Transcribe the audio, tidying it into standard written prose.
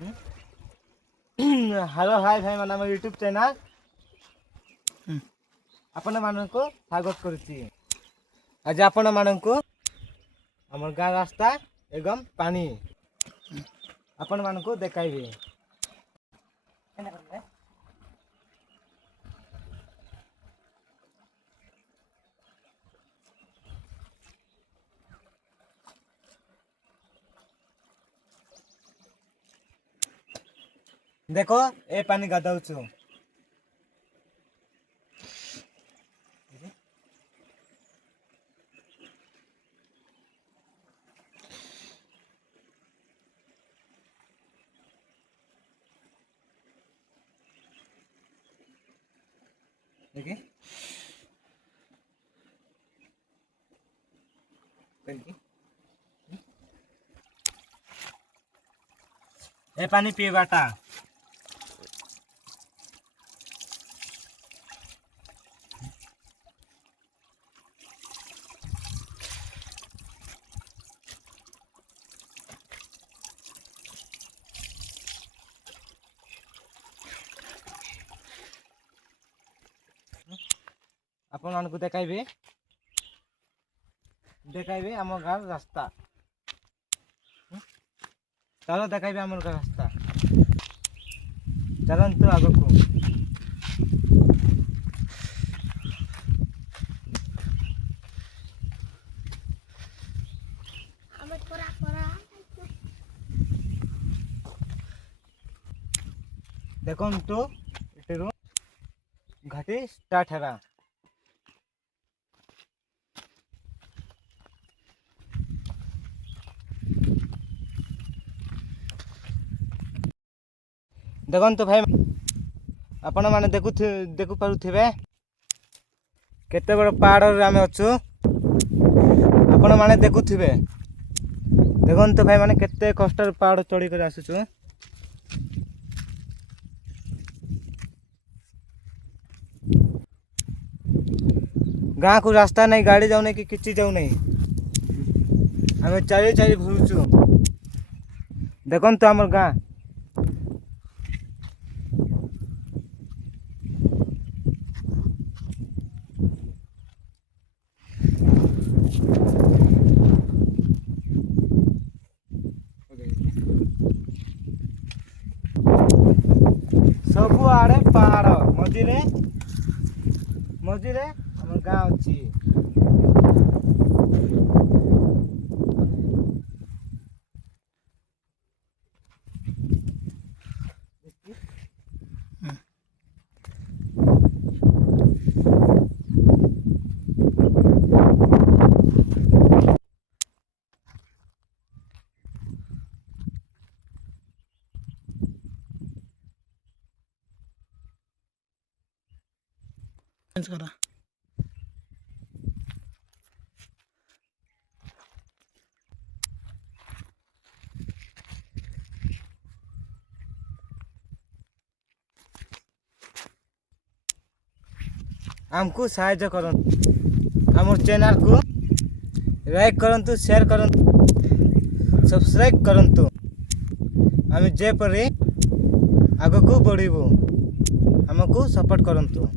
Hello hi भाई मान YouTube channel आपण मानक स्वागत करुच्ची। आज आपण मानक आम गाँ रास्ता एवं पानी आपण मानक देखाइबे। देखो ए पानी गाधौछु। देखिए ए पानी पीबाटा आपण मानक देखाइबे देखाइबे आम गाँव रास्ता। चलो देखाइबे आम गाँव रास्ता चलतु आग को। देखो घाटी स्टार्ट है। देखो भाई आपण मैंने देखु पारुथिबे केते बड़ पहाड़ आम अच्छु। आपण मैंने देखुथिबे देखो भाई मैंने केते कष्ट पहाड़ चढ़ी कर आसुछु। गाँ को रास्ता नहीं, गाड़ी जाऊ नहीं कि किसी जाऊ नहीं, आम चाली चाली घुरुचु। देखो तो आम गाँ सबु आड़े पहाड़ मझिरे मझिरे आम गाँ अच्छी। करा आमको सहायता करंतु, आम चैनल को लाइक करंतु, शेयर करंतु, सब्सक्राइब करंतु। आम जेपरी आग को बढ़िबू आमको सपोर्ट करंतु।